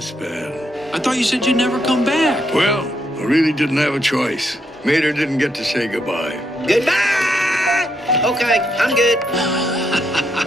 It's bad. I thought you said you'd never come back. Well, I really didn't have a choice. Mater didn't get to say goodbye. Goodbye! Okay, I'm good.